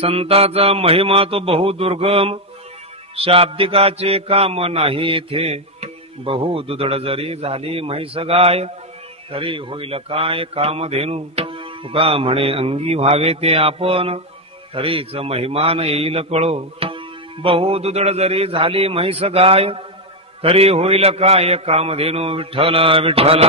संताचा महिमा तो बहु दुर्गम, शाब्दिकाचे काम नाही येथे. बहु दुधड जरी झाली म्हैस गाय, तरी होईल काय कामधेनू. तुका म्हणे अंगी व्हावे ते आपण, तरीच महिमान येईल कळो. बहु दुधड जरी झाली म्हैस गाय, तरी होईल काय कामधेनू. विठ्ठल विठ्ठल.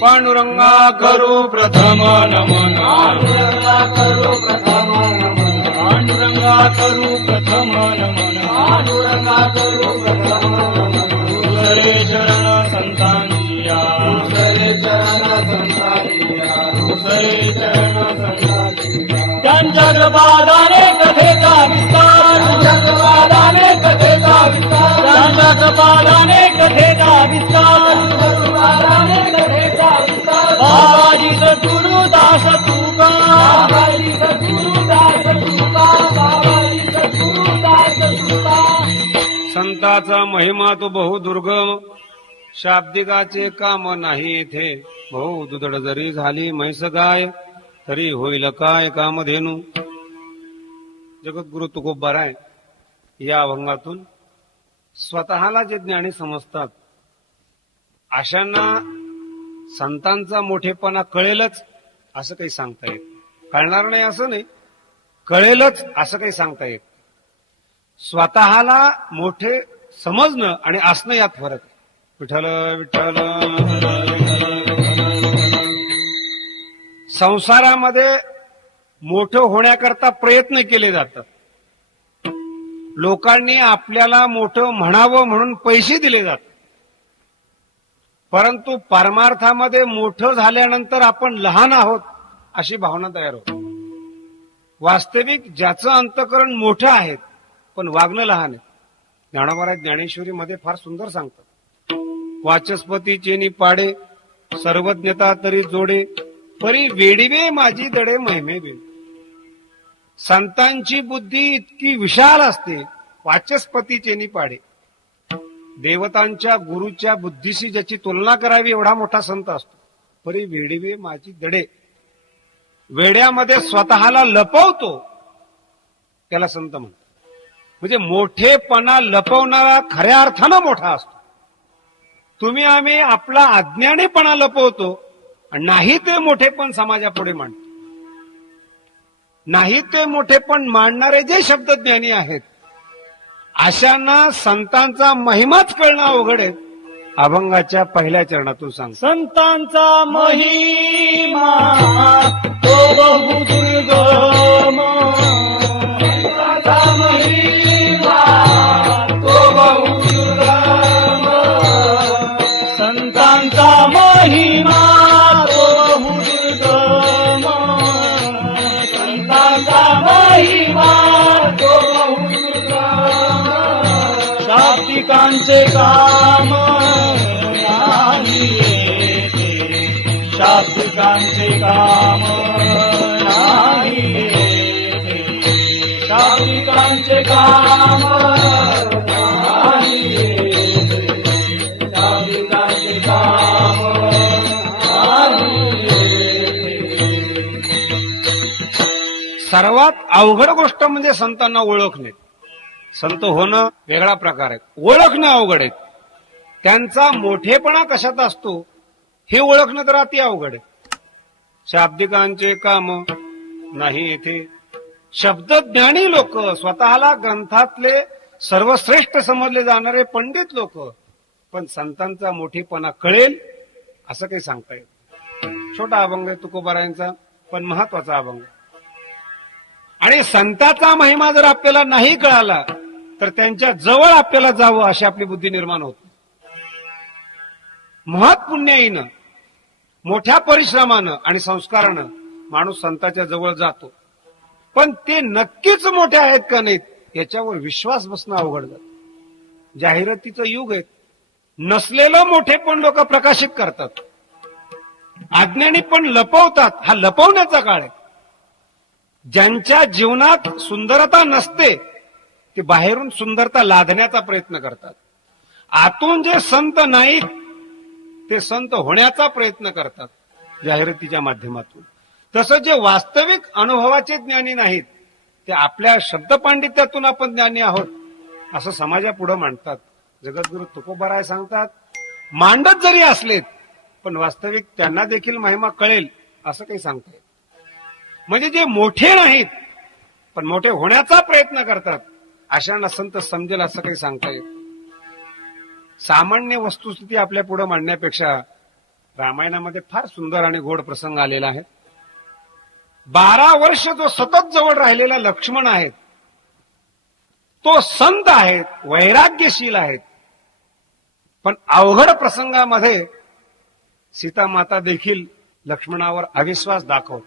पांडुरंगा करू प्रथम नमन, पांडुरंगा करू प्रथम नमन, पांडुरंगा करू प्रथम नमन, पांडुरंगा करू प्रथम नमन. दुसरे चरण संतांचिया, दुसरे चरण संतांचिया, दुसरे चरण संतांचिया. त्यांच्या कृपादाने कथेचा विस्तार, त्यांच्या कृपादाने कथेचा विस्तार, त्यांच्या कृपादाने कथेचा विस्तार, कृपादाने कथेचा विस्तार. बाबाजी सद्गुरुदास तुका, बाबाजी सद्गुरुदास तुका, बाबाजी सद्गुरुदास तुका. संताचा महिमा तो बहु दुर्गम, शाब्दिकाचे काम नाही येथे. बहु दुधड जरी झाली म्हैस गाय, तरी होईल काय कामधेनू. जगद्गुरु तुकोबाराय या अभंगातून स्वतःला जे ज्ञानी समजतात अशांना संतांचा मोठेपणा कळेलच असं काही सांगता येत, कळणार नाही असं नाही, कळेलच असं काही सांगता येत. स्वतःला मोठे समजणं आणि असणं यात फरक आहे. विठ्ठल विठ्ठल. संसारामध्ये मोठं होण्याकरता प्रयत्न केले जातात. लोकांनी आपल्याला मोठं म्हणावं म्हणून पैसे दिले जातात. परंतु परमार्थामध्ये मोठं झाल्यानंतर आपण लहान आहोत अशी भावना तयार होते. वास्तविक ज्याचं अंतःकरण मोठं आहे पण वागणं लहान आहे. ज्ञानोबा ज्ञानेश्वरीमध्ये फार सुंदर सांगतात. वाचस्पती चेनी पाडे, सर्वज्ञता तरी जोडे, परी वेडीवे माझी दडे महिमे बेल. संतांची बुद्धी इतकी विशाल असते, वाचस्पती चेनी पाडे. देवतांच्या गुरुच्या बुद्धीशी ज्याची तुलना करावी एवढा मोठा संत असतो. परी वेडीवे माझी दडे. वेड्यामध्ये स्वतःला लपवतो त्याला संत म्हणतात. म्हणजे मोठेपणा लपवणारा खऱ्या अर्थानं मोठा असतो. तुम्ही आम्ही आपला अज्ञानीपणा लपवतो आणि नाही ते मोठेपण समाजापुढे मांडतो. नाही ते मोठेपण मांडणारे जे शब्दज्ञानी आहेत अशांना संतांचा महिमाच कळणं अवघड आहे. अभंगाच्या पहिल्या चरणातून सांग. संतांचा महिमा तो बहु दुर्गम, संतांचा महिमा तो बहु दुर्गम, संतांचा महिमा तो बहु दुर्गम, संतांचा महिमा तो बहु दुर्गम. शाब्दिकांचे काम नाही येते, शाब्दिकांचे काम नाही येते, शाब्दिकांचे काम नाही येते, शाब्दिकांचे काम नाही येते. सर्वात अवघड गोष्ट म्हणजे संतांना ओळखणे. संत होणं वेगळा प्रकार आहे, ओळखणं अवघड आहे. त्यांचा मोठेपणा कशात असतो हे ओळखणं तर अति अवघड आहे. शाब्दिकांचे काम नाही येथे. शब्दज्ञानी लोक, स्वतःला ग्रंथातले सर्वश्रेष्ठ समजले जाणारे पंडित लोक, पण संतांचा मोठेपणा कळेल असं काही सांगता येत. छोटा अभंग आहे तुकोबारायांचा, पण महत्वाचा अभंग. आणि संतांचा महिमा जर आपल्याला नाही कळाला तर त्यांच्या जवळ आपल्याला जावं अशी आपली बुद्धी निर्माण होते. महत् पुण्याईनं, मोठ्या परिश्रमानं आणि संस्कारानं माणूस संतांच्या जवळ जातो. पण ते नक्कीच मोठे आहेत का नाहीत याच्यावर विश्वास बसणं अवघड जातं. जाहिरातीचं युग आहे. नसलेलं मोठे पण लोक प्रकाशित करतात, अज्ञानी पण लपवतात. हा लपवण्याचा काळ आहे. ज्यांच्या जीवनात सुंदरता नसते ते बाहेरून सुंदरता लादण्याचा प्रयत्न करतात. आतून जे संत नाहीत ते संत होण्याचा प्रयत्न करतात जाहिरातीच्या माध्यमातून. तसं जे वास्तविक अनुभवाचे ज्ञानी नाहीत ते आपल्या शब्दपांडित्यातून आपण ज्ञानी आहोत असं समाजापुढे मांडतात. जगद्गुरु तुकोबाराय सांगतात, मांडत जरी असलेत पण वास्तविक त्यांना देखील महिमा कळेल असं काही सांगता येत. म्हणजे जे मोठे नाहीत पण मोठे होण्याचा प्रयत्न करतात अशांना संत समजेल असं काही सांगता येत. सामान्य वस्तुस्थिती आपल्या पुढे मांडण्यापेक्षा रामायणामध्ये फार सुंदर आणि गोड प्रसंग आलेला आहे. 12 वर्ष जो सतत जवळ राहिलेला लक्ष्मण आहे तो संत आहेत, वैराग्यशील आहेत, पण अवघड प्रसंगामध्ये सीता माता देखील लक्ष्मणावर अविश्वास दाखवत.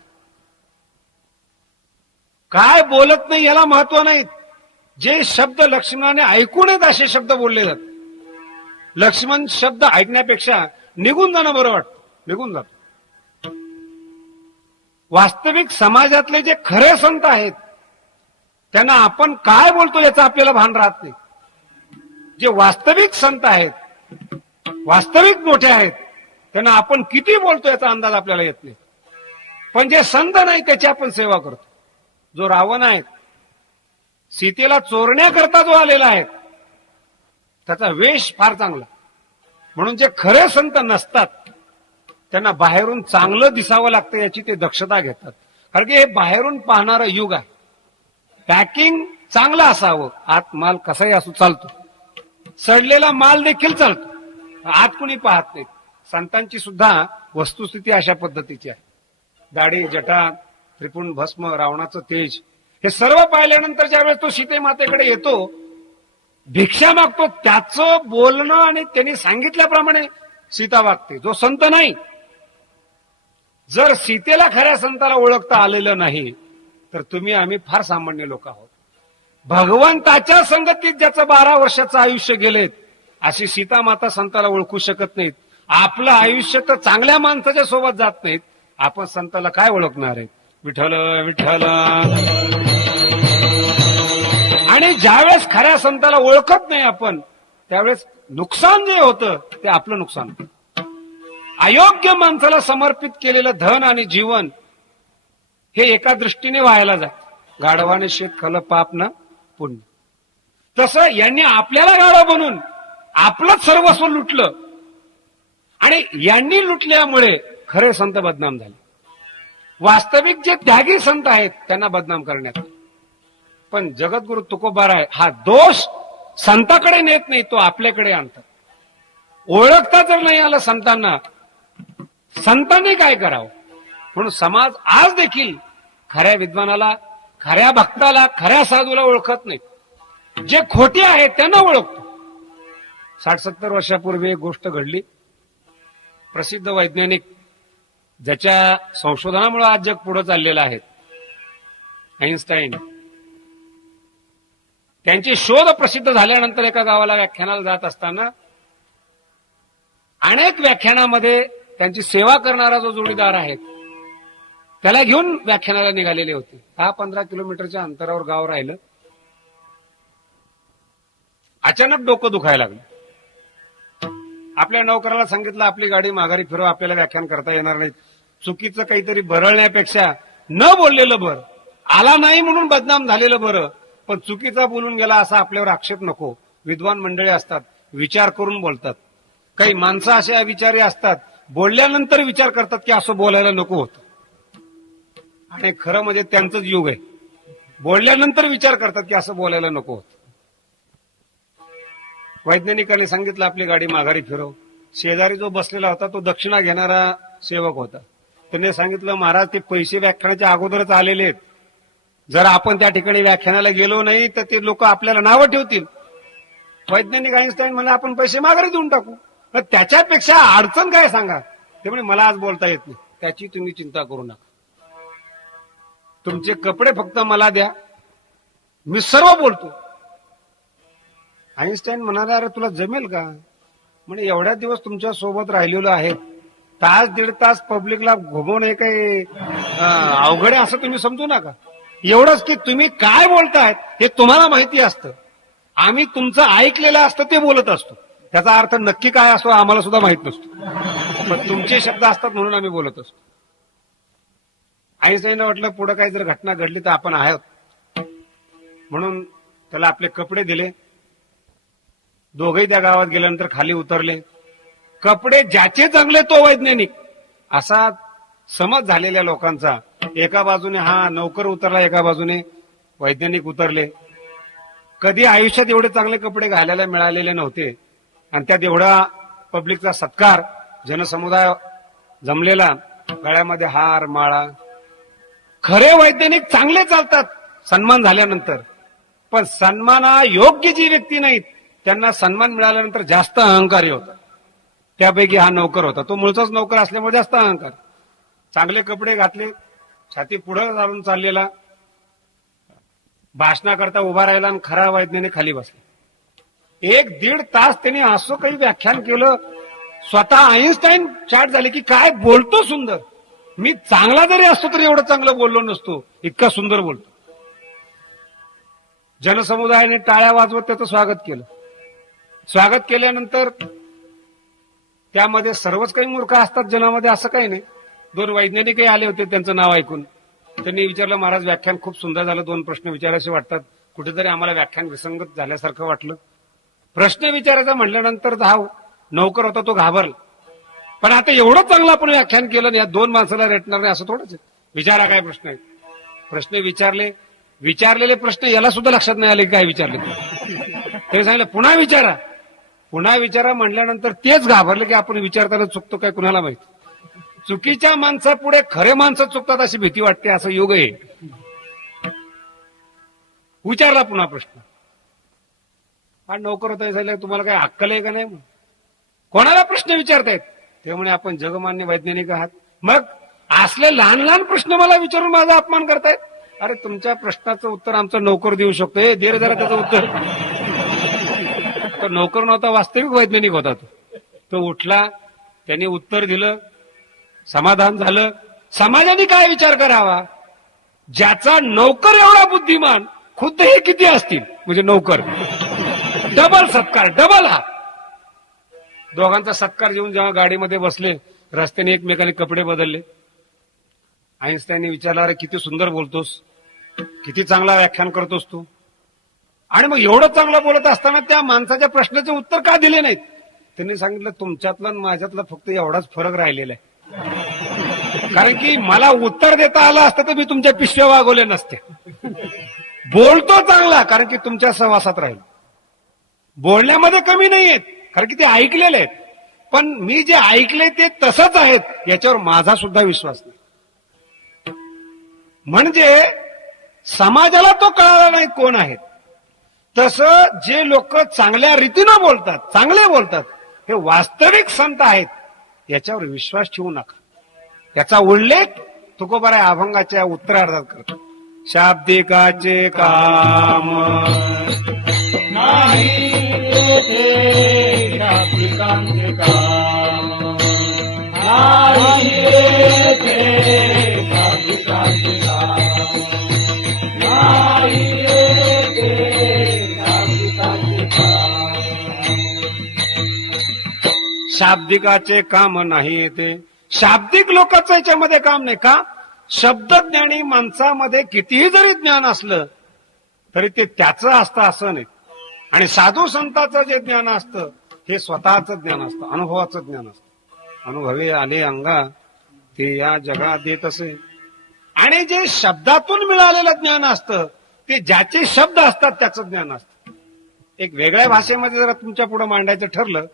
काय बोलत नाही याला महत्व नाही, जे शब्द लक्ष्मणाने ऐकू नयेत असे शब्द बोलले जातात. लक्ष्मण शब्द ऐकण्यापेक्षा निघून जाणं बरं वाटतं, निघून जातो. वास्तविक समाजातले जे खरे संत आहेत त्यांना आपण काय बोलतो याचं आपल्याला भान राहत नाही. जे वास्तविक संत आहेत, वास्तविक मोठे आहेत, त्यांना आपण किती बोलतो याचा अंदाज आपल्याला येत नाही. पण जे संत नाही त्याची आपण सेवा करतो. जो रावण आहे, सीतेला चोरण्याकरता जो आलेला आहे त्याचा वेश फार चांगला, म्हणून जे खरे संत नसतात त्यांना बाहेरून चांगलं दिसावं लागतं याची ते दक्षता घेतात. कारण की हे बाहेरून पाहणारं युग आहे. पॅकिंग चांगलं असावं, आत माल कसाही असू चालतो, सडलेला माल देखील चालतो, आत कुणी पाहत नाही. संतांची सुद्धा वस्तुस्थिती अशा पद्धतीची आहे. दाढी, जटा, त्रिपुंड भस्म, रावणाचं तेज, हे सर्व पाहिल्यानंतर ज्यावेळेस तो सीते मातेकडे येतो, भिक्षा मागतो, त्याचं बोलणं आणि त्यांनी सांगितल्याप्रमाणे सीता वागते. जो संत नाही, जर सीतेला खऱ्या संताला ओळखता आलेलं नाही तर तुम्ही आम्ही फार सामान्य लोक आहोत. भगवंताच्या संगतीत ज्याचं 12 वर्षाचं आयुष्य गेलेत अशी सीता माता संताला ओळखू शकत नाहीत. आपलं आयुष्य तर चांगल्या माणसाच्या सोबत जात नाहीत, आपण संताला काय ओळखणार आहेत? विठ्ठल विठ्ठल. आणि ज्यावेळेस खऱ्या संताला ओळखत नाही आपण त्यावेळेस नुकसान जे होतं ते आपलं नुकसान. अयोग्य माणसाला समर्पित केलेलं धन आणि जीवन हे एका दृष्टीने व्हायला जात. गाढवाने शेत खाल्लं पाप ना पुण्य. तसं यांनी आपल्याला गाढव बनून आपलंच सर्वस्व लुटलं आणि यांनी लुटल्यामुळे खरे संत बदनाम झाले. वास्तविक जे त्यागी संत आहेत त्यांना बदनाम करण्यात. पण जगद्गुरु तुकोबाराय हा दोष संताकडे नेत नाही, तो आपल्याकडे आणतात. ओळखता जर नाही आलं संतांना, संतांनी काय करावं? म्हणून समाज आज देखील खऱ्या विद्वानाला, खऱ्या भक्ताला, खऱ्या साधूला ओळखत नाही. जे खोटे आहेत त्यांना ओळखतो. 60-70 वर्षापूर्वी एक गोष्ट घडली. प्रसिद्ध वैज्ञानिक ज्याच्या संशोधनामुळे आज जग पुढे चाललेलं आहे, आइन्स्टाईन, त्यांचे शोध प्रसिद्ध झाल्यानंतर एका गावाला व्याख्यानाला जात असताना अनेक व्याख्यानामध्ये त्यांची सेवा करणारा जो जोडीदार आहे त्याला घेऊन व्याख्यानाला निघालेले होते. 10-15 किलोमीटरच्या अंतरावर गाव राहिलं. अचानक डोकं दुखायला लागलं. आपल्या नोकराला सांगितलं आपली गाडी माघारी फिरव, आपल्याला व्याख्यान करता येणार नाही. चुकीचं काहीतरी बरळण्यापेक्षा न बोललेलं बरं. आला नाही म्हणून बदनाम झालेलं बरं, पण चुकीचा बोलून गेला असा आपल्यावर आक्षेप नको. विद्वान मंडळी असतात, विचार करून बोलतात. काही माणसं अशा विचारी असतात, बोलल्यानंतर विचार करतात की असं बोलायला नको होतं. आणि खरं म्हणजे त्यांचंच युग आहे, बोलल्यानंतर विचार करतात की असं बोलायला नको होतं. वैज्ञानिकांनी सांगितलं आपली गाडी माघारी फिरव. शेजारी जो बसलेला होता तो दक्षिणा घेणारा सेवक होता. त्यांनी सांगितलं महाराज ते पैसे व्याख्यानाच्या अगोदरच आलेले आहेत, जर आपण त्या ठिकाणी व्याख्यानाला गेलो नाही तर ते लोक आपल्याला नावं ठेवतील. वैज्ञानिक आइन्स्टाईन म्हणे आपण पैसे माघारी देऊन टाकू. तर त्याच्यापेक्षा अडचण काय सांगा? ते म्हणे मला आज बोलता येत नाही. त्याची तुम्ही चिंता करू नका, तुमचे कपडे फक्त मला द्या, मी सर्व बोलतो. आइन्स्टाईन म्हणाले अरे तुला जमेल का? म्हणजे एवढ्या दिवस तुमच्या सोबत राहिलेलो आहे, तास 1.5 तास पब्लिकला घुमवणे काही अवघड आहे असं तुम्ही समजू नका. एवढंच की तुम्ही काय बोलतायत हे तुम्हाला माहिती असतं, आम्ही तुमचं ऐकलेलं असतं ते बोलत असतो. त्याचा अर्थ नक्की काय असतो आम्हाला सुद्धा माहित नसतो, पण तुमचे शब्द असतात म्हणून आम्ही बोलत असतो. आईन्स्टाईनला वाटलं पुढे काही जर घटना घडली तर आपण आहोत, म्हणून त्याला आपले कपडे दिले. दोघेही त्या गावात गेल्यानंतर खाली उतरले. कपडे ज्याचे चांगले तो वैज्ञानिक, असा समज झालेल्या लोकांचा. एका बाजूने हा नौकर उतरला, एका बाजूने वैज्ञानिक उतरले. कधी आयुष्यात एवढे चांगले कपडे घालायला मिळालेले नव्हते आणि त्यात एवढा पब्लिकचा सत्कार, जनसमुदाय जमलेला, गळ्यामध्ये हार माळा. खरे वैज्ञानिक चांगले चालतात सन्मान झाल्यानंतर, पण सन्माना योग्य जी व्यक्ती नाहीत त्यांना सन्मान मिळाल्यानंतर जास्त अहंकारी होता. त्यापैकी हा नौकर होता. तो मूळचाच नौकर असल्यामुळे जास्त अहंकार. चांगले कपडे घातले, छाती पुढे घालून चाललेला, भाषणाकरता उभा राहिला आणि खरा वैज्ञानिक खाली बसला. 1-1.5 तास त्यांनी असं काही व्याख्यान केलं. स्वतः आईन्स्टाईन चाट झाले की काय बोलतो सुंदर, मी चांगला जरी असतो तरी एवढं चांगलं बोललो नसतो, इतका सुंदर बोलतो. जनसमुदायाने टाळ्या वाजवत त्याचं स्वागत केलं. स्वागत केल्यानंतर त्यामध्ये सर्वच काही मूर्ख असतात जनामध्ये, असं काही नाही. 2 वैज्ञानिकही आले होते. त्यांचं नाव ऐकून त्यांनी विचारलं, महाराज व्याख्यान खूप सुंदर झालं, 2 प्रश्न विचारायचे वाटतात. कुठेतरी आम्हाला व्याख्यान विसंगत झाल्यासारखं वाटलं. प्रश्न विचारायचा म्हटल्यानंतर नौकर होता तो घाबरला. पण आता एवढं चांगलं आपण व्याख्यान केलं, या 2 माणसाला रेटणार नाही असं थोडंच. विचारा काय प्रश्न आहेत. प्रश्न विचारले. विचारलेले प्रश्न याला सुद्धा लक्षात नाही आले काय विचारले. ते सांगितलं पुन्हा विचारा. पुन्हा विचारा म्हटल्यानंतर तेच घाबरले की आपण विचारताना चुकतो काय कुणाला माहिती. चुकीच्या माणसापुढे खरे माणसं चुकतात अशी भीती वाटते, असं योग आहे. विचारला पुन्हा प्रश्न. हा नौकर होता, सांगितलं तुम्हाला काय अक्कल आहे का नाही, कोणाला प्रश्न विचारतायत. ते म्हणे आपण जगमान्य वैज्ञानिक आहात, मग असले लहान लहान प्रश्न मला विचारून माझा अपमान करतायत. अरे तुमच्या प्रश्नाचं उत्तर आमचा नौकर देऊ शकतो, हे दे रे जरा त्याचं उत्तर. तो नौकर नव्हता, वास्तविक वैज्ञानिक होता. तो उठला, त्यांनी उत्तर दिलं, समाधान झालं. समाजाने काय विचार करावा, ज्याचा नौकर एवढा बुद्धिमान, खुद्द हे किती असतील म्हणजे नौकर. डबल सत्कार, डबल हात. दोघांचा सत्कार घेऊन जेव्हा गाडीमध्ये बसले, रस्त्याने एकमेकाने कपडे बदलले. आईन्स्टाईनने विचारलं, अरे किती सुंदर बोलतोस, किती चांगला व्याख्यान करतोस तू. आणि मग एवढं चांगलं बोलत असताना त्या माणसाच्या प्रश्नाचे उत्तर का दिले नाहीत. त्यांनी सांगितलं तुमच्यातला आणि माझ्यातला फक्त एवढाच फरक राहिलेला आहे. कारण की मला उत्तर देता आलं असतं तर मी तुमच्या पिशव्या वागवल्या नसत्या. बोलतो चांगला कारण की तुमच्या सहवासात राहील. बोलण्यामध्ये कमी नाहीयेत कारण की ते ऐकलेले आहेत, पण मी जे ऐकले ते तसंच आहेत याच्यावर माझा सुद्धा विश्वास नाही. म्हणजे समाजाला तो कळाला नाही कोण आहेत. तसं जे लोक चांगल्या रीतीनं बोलतात, चांगले बोलतात, हे वास्तविक संत आहेत याच्यावर विश्वास ठेवू नका. याचा उल्लेख तुकोबाराय अभंगाच्या उत्तरार्धात करतो. शाब्दिकाचे काम नाही येथे, शाब्दिकांचे काम नाही येथे, शाब्दिकांचे काम नाही येथे, शाब्दिकांचे काम. शाब्दिकाचे काम नाही येते. शाब्दिक लोकांचं याच्यामध्ये काम नाही का. शब्दज्ञानी माणसामध्ये कितीही जरी ज्ञान असलं तरी ते त्याचं असतं असं नाही. आणि साधू संतांचं जे ज्ञान असतं हे स्वतःचं ज्ञान असतं, अनुभवाचं ज्ञान असतं. अनुभवे आले अंगा ते या जगात देत असे. आणि जे शब्दातून मिळालेलं ज्ञान असतं ते ज्याचे शब्द असतात त्याचं ज्ञान असतं. एक वेगळ्या भाषेमध्ये जर तुमच्या पुढे मांडायचं ठरलं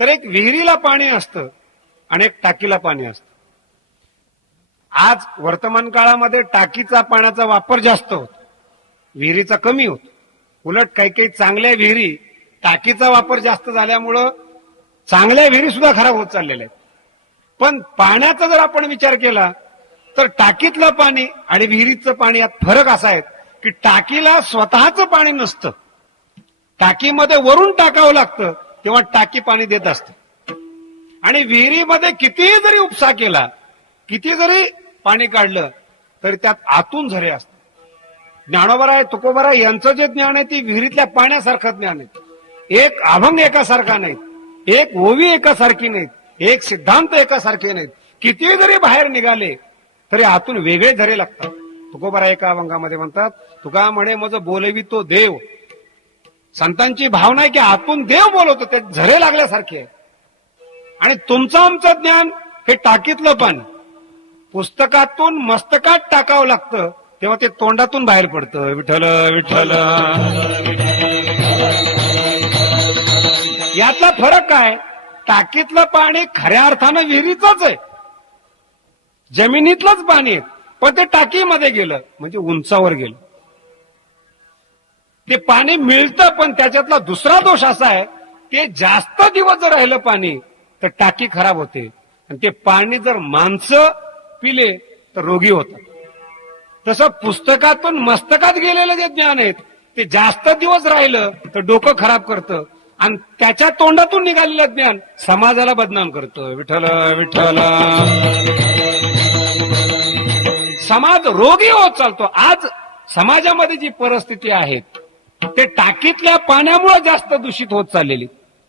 तर एक विहिरीला पाणी असतं आणि एक टाकीला पाणी असतं. आज वर्तमान काळामध्ये टाकीचा पाण्याचा वापर जास्त होतो, विहिरीचा कमी होतो. उलट काही काही चांगल्या विहिरी टाकीचा वापर जास्त झाल्यामुळं चांगल्या विहिरी सुद्धा खराब होत चाललेल्या आहेत. पण पाण्याचा जर आपण विचार केला तर टाकीतलं पाणी आणि विहिरीचं पाणी यात फरक असा आहे की टाकीला स्वतःचं पाणी नसतं, टाकीमध्ये वरून टाकावं लागतं तेव्हा टाकी पाणी देत असते. आणि विहिरीमध्ये कितीही जरी उपसा केला, किती जरी पाणी काढलं तरी त्यात आतून झरे असतात. ज्ञानोबराय तुकोबाराय यांचं जे ज्ञान आहे ते विहिरीतल्या पाण्यासारखं ज्ञान आहे. एक अभंग एकासारखा नाहीत, एक ओवी एकासारखी नाहीत, एक सिद्धांत एकासारखे नाहीत. किती जरी बाहेर निघाले तरी आतून वेगळे झरे लागतात. तुकोबारा एका अभंगामध्ये म्हणतात, तुका म्हणे मज बोलवी तो देव. संतांची भावना आहे की आतून देव बोलवतो, ते झरे लागल्यासारखे आहे. आणि तुमचं आमचं ज्ञान हे टाकीतलं पाणी पुस्तकातून मस्तकात टाकावं लागतं, तेव्हा ते तोंडातून बाहेर पडतं. विठ्ठल विठ्ठल. यातला फरक काय? टाकीतलं पाणी खऱ्या अर्थानं विहिरीचंच आहे, जमिनीतलंच पाणी आहे, पण ते टाकीमध्ये गेलं म्हणजे उंचावर गेलं. ते पाणी मिळतं, पण त्याच्यातला दुसरा दोष असा आहे, ते जास्त दिवस जर राहिलं पाणी तर टाकी खराब होते. आणि ते पाणी जर माणसं पिले तर रोगी होतात. तसं पुस्तकातून मस्तकात गेलेलं जे ज्ञान आहे ते जास्त दिवस राहिलं तर डोकं खराब करतं, आणि त्याच्या तोंडातून निघालेलं ज्ञान समाजाला बदनाम करतं. विठ्ठल विठ्ठल. समाज रोगी होत चालतो. आज समाजामध्ये जी परिस्थिती आहे ते टाकीतल्या पाण्यामुळे जास्त दूषित होत चाललेली.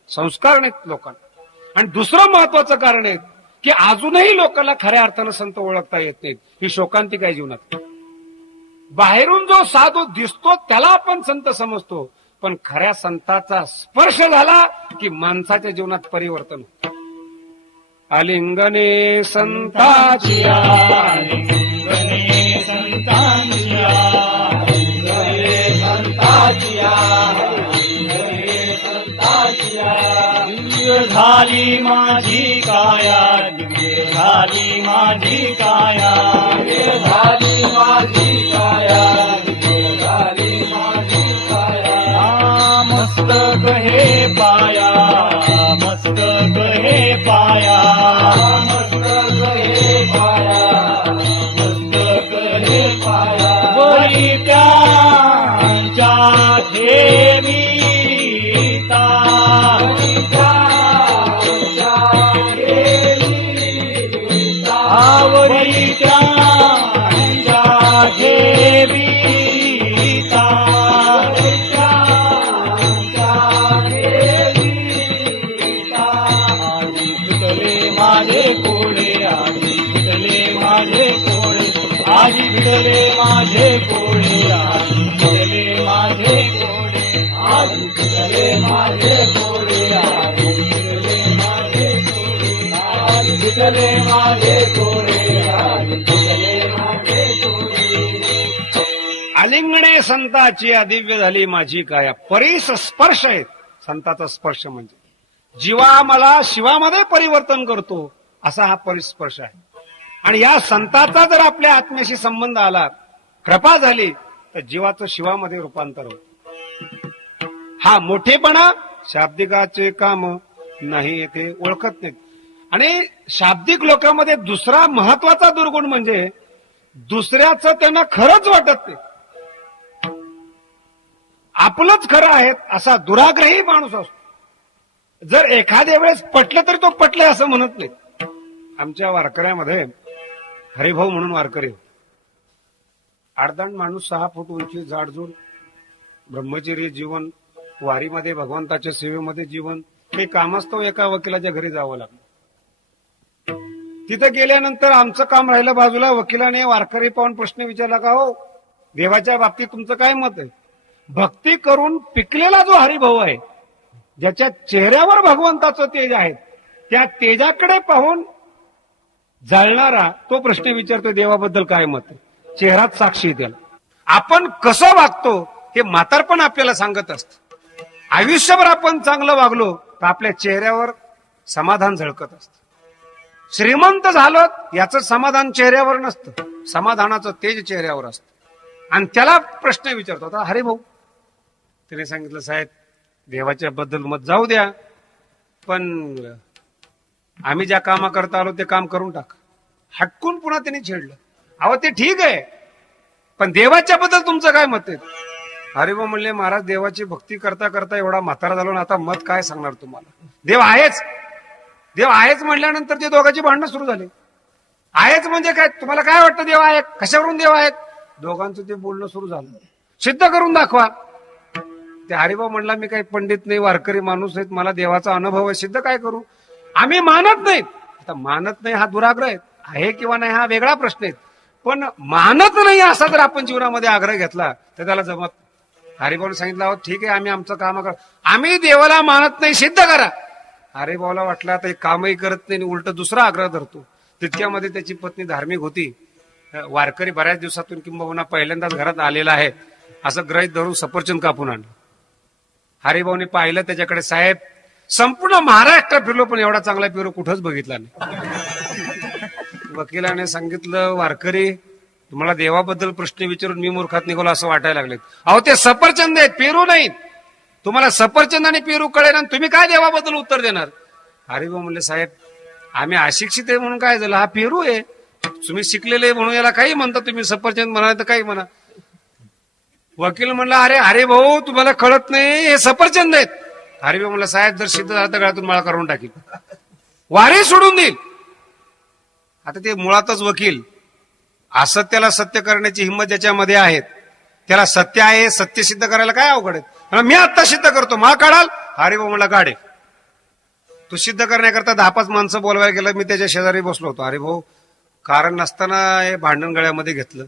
संस्कार नाहीत लोकांना. आणि दुसरं महत्वाचं कारण आहे की अजूनही लोकांना खऱ्या अर्थानं संत ओळखता येत नाहीत. ही शोकांतिका आहे जीवनात. बाहेरून जो साधू दिसतो त्याला आपण संत समजतो, पण खऱ्या संताचा स्पर्श झाला की माणसाच्या जीवनात परिवर्तन होतं. आलिंगने संताची, आलिंगने संतांची, आलिंगने संतांची, आलिंगने संतांची. दिव्य झाली माझी काया, दिव्य झाली माझी काया, दिव्य झाली माझी काया, दिव्य झाली माझी काया. मस्तक हे पाया, मस्तक हे पाया, मस्तक हे पाया, मस्तक हे पाया. वरी त्यांच्या ठेवीता, आवरी त्यांच्या ठेवीता, माझे कोळे, आधी फुटले माझे कोळे, आधी फुटले माझे कोळे, आधी फुटले माझे कोळे, आधी फुटले माझे कोळे, आधी फुटले माझे कोळे, आधी फुटले माझे कोळे, आधी फुटले माझे कोळे. आलिंगणे संताची, दिव्य झाली माझी काया. परीस स्पर्श आहे संताचा स्पर्श म्हणजे. जीवा मला शिवामध्ये परिवर्तन करतो असा हा परिस्पर्श आहे. आणि या संताचा जर आपल्या आत्म्याशी संबंध आला, कृपा झाली, तर जीवाचं शिवामध्ये रूपांतर होत. हा मोठेपणा शाब्दिकाचे काम नाही ते ओळखत नाहीत. आणि शाब्दिक लोकांमध्ये दुसरा महत्वाचा दुर्गुण म्हणजे दुसऱ्याचं त्यांना खरंच वाटत नाही, आपलंच खरं आहे असा दुराग्रही माणूस असतो. जर एखाद्या वेळेस पटलं तरी तो पटले असं म्हणत नाही. आमच्या वारकऱ्यामध्ये हरिभाऊ म्हणून वारकरी होते. आडदांड माणूस, 6 फूट उंची, जाडजूड, ब्रह्मचर्य जीवन, वारीमध्ये भगवंताच्या सेवेमध्ये जीवन. ते कामास्तव एका वकिलाच्या घरी जावं लागलं. तिथं गेल्यानंतर आमचं काम राहिलं बाजूला. वकिलाने वारकरी पाहून प्रश्न विचारला, का हो देवाच्या बाबतीत तुमचं काय मत आहे? भक्ती करून पिकलेला जो हरिभाऊ आहे, ज्याच्या चेहऱ्यावर भगवंताचं तेज आहे, त्या तेजाकडे पाहून जळणारा तो प्रश्न विचारतो, देवाबद्दल काय मत आहे? चेहराच साक्षी त्याला. आपण कसं वागतो हे म्हातारपण आपल्याला सांगत असतं. आयुष्यभर आपण चांगलं वागलो तर आपल्या चेहऱ्यावर समाधान झळकत असतं. श्रीमंत झालो याचं समाधान चेहऱ्यावर नसतं, समाधानाचं तेज चेहऱ्यावर असतं. आणि त्याला प्रश्न विचारतो, आता हरिभाऊ, त्याने सांगितलं, साहेब देवाच्या बद्दल मत जाऊ द्या, पण आम्ही ज्या कामाकरता आलो ते काम करून टाक. हटकून पुन्हा त्यांनी छेडलं, अहो ते ठीक आहे, पण देवाच्या बद्दल तुमचं काय मत आहे? हरिभाऊ म्हणले, महाराज देवाची भक्ती करता करता एवढा म्हातारा झालो ना, आता मत काय सांगणार तुम्हाला? देव आहेच, देव आहेच म्हणल्यानंतर ते दोघांची भांडणं सुरू झाली. आहेच म्हणजे काय? तुम्हाला काय वाटतं देव आहे? कशावरून देव आहेत? दोघांचं ते बोलणं सुरू झालं. सिद्ध करून दाखवा. ते हरिभाऊ म्हणला, मी काही पंडित नाही, वारकरी माणूस आहेत, मला देवाचा अनुभव आहे, सिद्ध काय करू? आम्ही मानत नाहीत. आता मानत नाही हा दुराग्रह आहे किंवा नाही हा वेगळा प्रश्न आहे. पण मानत नाही असा जर आपण जीवनामध्ये आग्रह घेतला तर त्याला जमत. हरिभाऊने सांगितलं, अहो ठीक आहे, आम्ही आमचं काम कर, आम्ही देवाला मानत नाही, सिद्ध करा. हरिभाऊला वाटलं आता कामही करत नाही, उलट दुसरा आग्रह धरतो. तितक्यामध्ये त्याची पत्नी धार्मिक होती, वारकरी बऱ्याच दिवसातून किंबहुना पहिल्यांदाच घरात आलेला आहे असं ग्रहित धरून सफरचंद कापून आणलं. हरिभाऊने पाहिलं त्याच्याकडे, साहेब संपूर्ण महाराष्ट्र फिरलो पण एवढा चांगला पेरू कुठंच बघितला नाही. वकिलाने सांगितलं, वारकरी तुम्हाला देवाबद्दल प्रश्न विचारून मी मूर्खात निघालो असं वाटायला लागले. अहो ते सफरचंद आहेत, पेरू नाहीत. तुम्हाला सफरचंद आणि पेरू कळेल आणि तुम्ही काय देवाबद्दल उत्तर देणार. हरिभाऊ म्हणले, साहेब आम्ही अशिक्षित आहे म्हणून काय झालं, हा पेरू आहे. तुम्ही शिकलेले म्हणून याला काही म्हणता, तुम्ही सफरचंद म्हणा तर काही म्हणा. वकील म्हणला, अरे हरिभाऊ तुम्हाला कळत नाही, हे सफरचंद आहेत. हरिभाऊ म्हणला, साहेब जर सिद्ध झालं तर गळ्यातून माळा करून टाकील, वारी सोडून देईल. आता ते मुळातच वकील, असत्याला सत्य करण्याची हिंमत ज्याच्यामध्ये आहे त्याला सत्य आहे, सत्य सिद्ध करायला काय अवघड आहे. मी आता सिद्ध करतो, माळ काढाल. हरिभाऊ म्हणला, काढे. तू सिद्ध करण्याकरता 10-5 माणसं बोलवायला गेलं. मी त्याच्या शेजारी बसलो होतो. हरिभाऊ कारण नसताना हे भांडण गळ्यामध्ये घेतलं.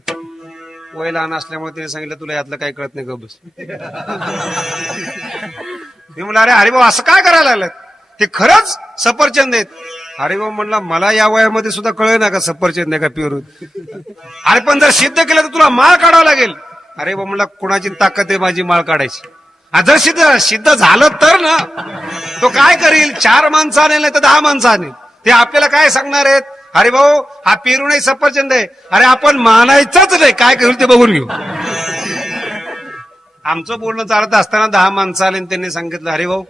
वय लहान असल्यामुळे त्याने सांगितलं, तुला यातलं काही कळत नाही, ग बस. मी म्हणलं, अरे हरिभाऊ असं काय करायला लागलं, ते खरंच सफरचंद आहेत. हरिभाऊ म्हणला, मला या वयामध्ये सुद्धा कळलं ना का सफरचंद नाही का पेरू. अरे पण जर सिद्ध केलं तर तुला माळ काढावं लागेल. हरिभाऊ म्हणला, कुणाची ताकद आहे माझी माळ काढायची. जर सिद्ध झालं तर ना, तो काय करील, 4 माणसं आणेल नाही तर 10 माणसं आणेल. ते आपल्याला काय सांगणार आहेत, हरिभाऊ हा पेरू नाही सफरचंद आहे. अरे आपण मानायचंच नाही, काय करू ते बघून घेऊ. आमचं बोलणं चालत असताना 10 माणसं आले, त्यांनी सांगितलं, हरिभाऊ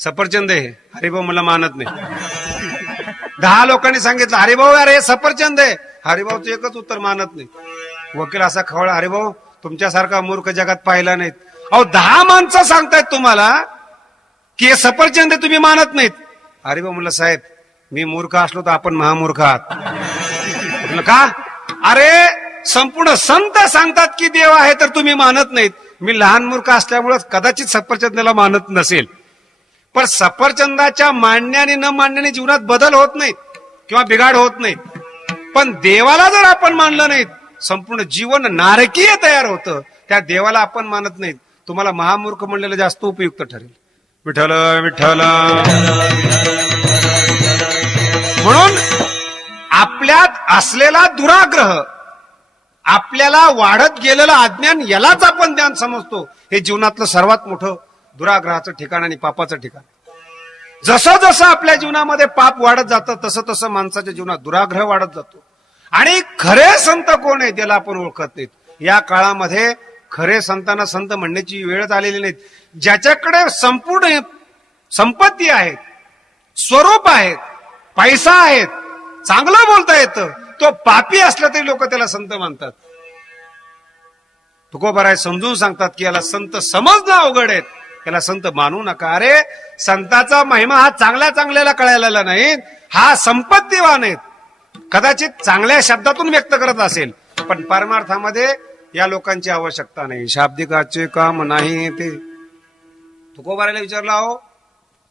सफरचंद आहे. हरिभाऊ मला मानत नाही. 10 लोकांनी सांगितलं, हरिभाऊ अरे सफरचंद आहे. हरिभाऊचं एकच उत्तर, मानत नाही. वकील असा खवळला, हरिभाऊ तुमच्यासारखा मूर्ख जगात पाहिला नाहीत. अहो 10 माणसं सांगतायत तुम्हाला की हे सफरचंद आहे, तुम्ही मानत नाहीत. हरिभाऊ म्हणलं, साहेब मी मूर्ख असलो तर आपण महामूर्ख आहात. म्हटलं का. अरे संपूर्ण संत सांगतात की देव आहे तर तुम्ही मानत नाहीत. मी लहान मूर्ख असल्यामुळे कदाचित सफरचंदाला मानत नसेल, पण सफरचंदाच्या मांडणे आणि न मांडण्याने जीवनात बदल होत नाहीत किंवा बिघाड होत नाहीत. पण देवाला जर आपण मानलं नाहीत, संपूर्ण जीवन नारकीय तयार होतं. त्या देवाला आपण मानत नाहीत, तुम्हाला महामूर्ख म्हणलेलं जास्त उपयुक्त ठरेल. विठ्ठल विठ्ठल. म्हणून आपल्यात असलेला दुराग्रह, आपल्याला वाढत गेलेलं अज्ञान, यालाच आपण ज्ञान समजतो. हे जीवनातलं सर्वात मोठं दुराग्रहाचं ठिकाण आणि पापाचं ठिकाण. जसं जसं आपल्या जीवनामध्ये पाप वाढत जातं तसं तसं माणसाच्या जीवनात दुराग्रह वाढत जातो. आणि खरे संत कोण आहेत त्याला आपण ओळखत नाहीत. या काळामध्ये खरे संतांना संत म्हणण्याची वेळच आलेली नाहीत. ज्याच्याकडे संपूर्ण संपत्ती आहेत, स्वरूप आहेत, पैसा आहेत, चांगलं बोलता येतं, तो पापी असला तरी लोक त्याला संत मानतात. तुकोबाराय समजून सांगतात की याला संत समजणं अवघड आहे, याला संत मानू नका. अरे संताचा महिमा हा चांगल्या चांगल्याला कळायला नाही, हा संपत्तीवान आहेत. कदाचित चांगल्या शब्दातून व्यक्त करत असेल, पण परमार्थामध्ये या लोकांची आवश्यकता नाही. शाब्दिकाचे काम नाही ते. तुकोबारायला विचारला, हो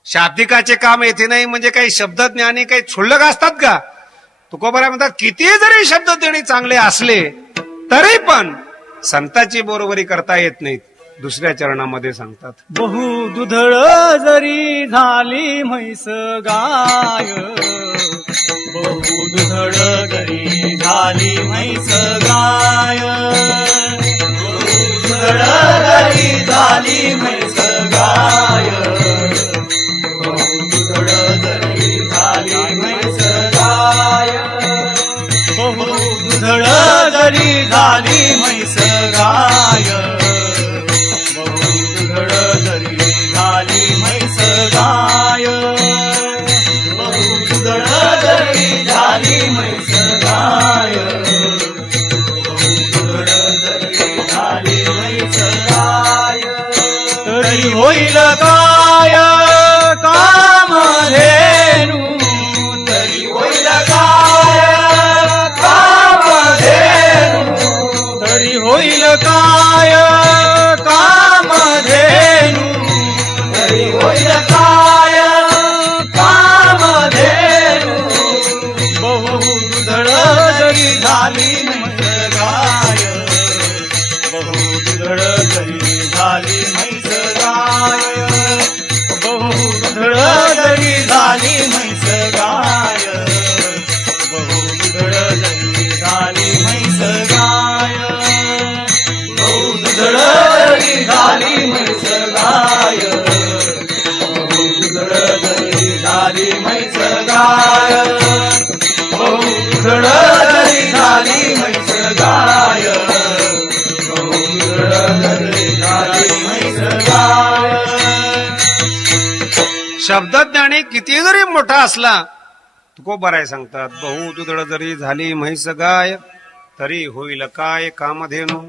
शाब्दिकाचे काम येथे नाही म्हणजे काही शब्द ज्ञानी काही क्षुल्लक असतात का. तुकोबाराय म्हणतात, किती जरी शब्द ज्ञानी चांगले असले तरी पण संताची बरोबरी करता येत नाहीत. दुसऱ्या चरणामध्ये सांगतात, बहु दुधळ जरी झाली म्हैस गाय, बहु दुधळ जरी झाली म्हैस गाय, बहु दुधळ जरी झाली म्हैस गाय, बहु दुधळ जरी झाली म्हैस गाय, बहु दुधळ जरी झाली म्हैस गाय, गाय, बहु दुधळ जरी झाली म्हैस गाय, बहु दुधळ जरी झाली म्हैस गाय, तरी होईल काय कामधेनू, तरी होईल काय कामधेनू, तरी होईल काय बहुधुधळ जरी झाली म्हैस गाय बहुधुधळ जरी झाली म्हैस गाय बहुधुधळ जरी झाली म्हैस गाय बहुधुधळ जरी झाली म्हैस गाय बहुधुधळ जरी झाली म्हैस गाय बहुधुधळ जरी झाली म्हैस गाय बहुधुधळ जरी झाली म्हैस गाय. शब्दज्ञानी किती जरी मोठा असला तुकोबाराय सांगतात, बहुदुधळ जरी झाली म्हैस गाय तरी होईल काय कामधेनू.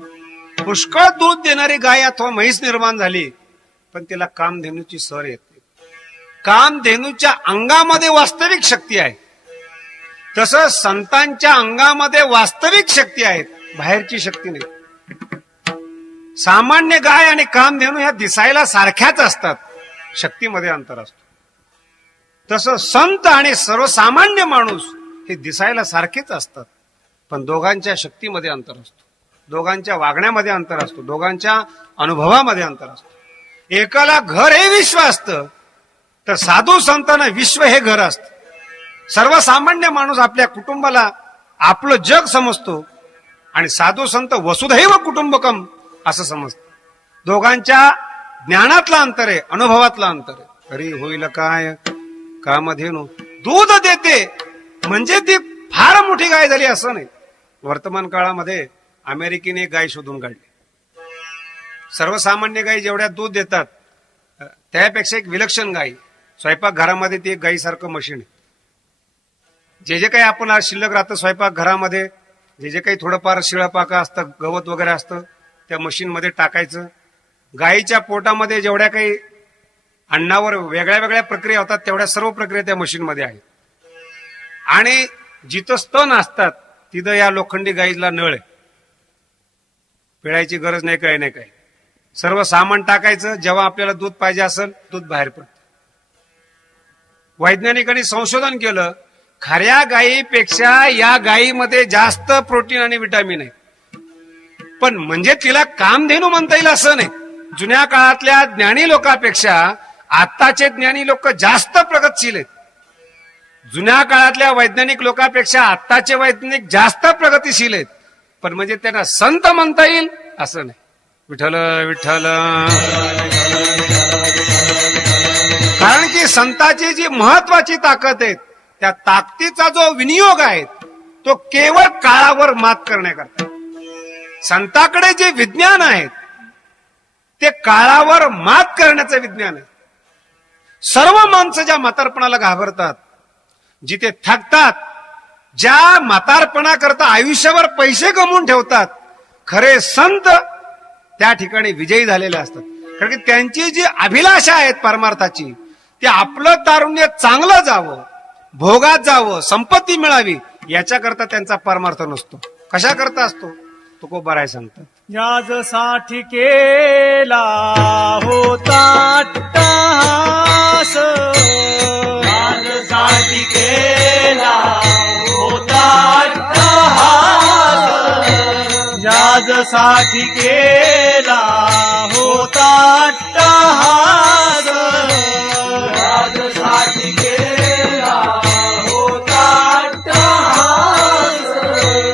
पुष्कळ दूध देणारी गाय अथवा म्हैस निर्माण झाली पण तिला कामधेनूची सर येते. कामधेनूच्या अंगामध्ये वास्तविक शक्ती आहे, तसं संतांच्या अंगामध्ये वास्तविक शक्ती आहेत, बाहेरची शक्ती नाही. सामान्य गाय आणि कामधेनू ह्या दिसायला सारख्याच असतात, शक्तीमध्ये अंतर असतो. तसं संत आणि सर्वसामान्य माणूस हे दिसायला सारखेच असतात, पण दोघांच्या शक्तीमध्ये अंतर असतो, दोघांच्या वागण्यामध्ये अंतर असतो, दोघांच्या अनुभवामध्ये अंतर असतो. एकाला घर हे विश्व असतं तर साधू संतांना विश्व हे घर असतं. सर्वसामान्य माणूस आपल्या कुटुंबाला आपलं जग समजतो आणि साधू संत वसुधैव कुटुंबकम असं समजतं. दोघांच्या ज्ञानातलं अंतर आहे, अनुभवातलं अंतर आहे. तरी होईल काय कामधेनू. दूध देते म्हणजे ती फार मोठी गाय झाली असं नाही. वर्तमान काळामध्ये अमेरिकेने एक गाय शोधून काढली. सर्वसामान्य गायी जेवढ्या दूध देतात त्यापेक्षा एक विलक्षण गायी. स्वयंपाकघरामध्ये ती एक गायीसारखं मशीन आहे. जे काही आपण आज शिल्लक राहतं स्वयंपाकघरामध्ये, जे काही थोडंफार शिळपाका असतं, गवत वगैरे असतं, त्या मशीनमध्ये टाकायचं. गायीच्या पोटामध्ये जेवढ्या काही अन्नावर वेगळ्या वेगळ्या प्रक्रिया होतात तेवढ्या सर्व प्रक्रिया त्या मशीनमध्ये आहेत. आणि जिथं स्तन असतात तिथं या लोखंडी गाईला नळ आहे, पिळायची गरज नाही, काय नाही, काय सर्व सामान टाकायचं. जेव्हा आपल्याला दूध पाहिजे असेल दूध बाहेर पडतं. वैज्ञानिकांनी संशोधन केलं, खऱ्या गायीपेक्षा या गायीमध्ये जास्त प्रोटीन आणि विटामिन आहे. पण म्हणजे तिला कामधेनू म्हणता येईल असं नाही. जुन्या काळातल्या ज्ञानी लोकांपेक्षा आत्ताचे ज्ञानी लोक जास्त प्रगतशील आहेत. जुन्या काळातल्या वैज्ञानिक लोकांपेक्षा आत्ताचे वैज्ञानिक जास्त प्रगतिशील आहेत. पण म्हणजे त्यांना संत म्हणता येईल असं नाही. विठ्ठल विठ्ठल. कारण की संताची जी महत्वाची ताकद आहे त्या ताकदीचा जो विनियोग आहे तो केवळ काळावर मात करण्याकरता. संताकडे जे विज्ञान आहे ते काळावर मात करण्याचं विज्ञान आहे. सर्व माणसं ज्या म्हातारपणाला घाबरतात, जिथे थकतात, ज्या म्हातारपणा करता आयुष्यावर पैसे कमवून ठेवतात, खरे संत त्या ठिकाणी विजयी झालेले असतात. कारण की त्यांची जी अभिलाषा आहेत परमार्थाची, ते आपलं तारुण्य चांगलं जावं, भोगात जावं, संपत्ती मिळावी याच्याकरता त्यांचा परमार्थ नसतो. कशा करता असतो तुकोबाराय सांगतात. याजसाठी केला होता अट्टहास याजसाठी केला होता अट्टहास याजसाठी केला होता अट्टहास याजसाठी केला होता अट्टहास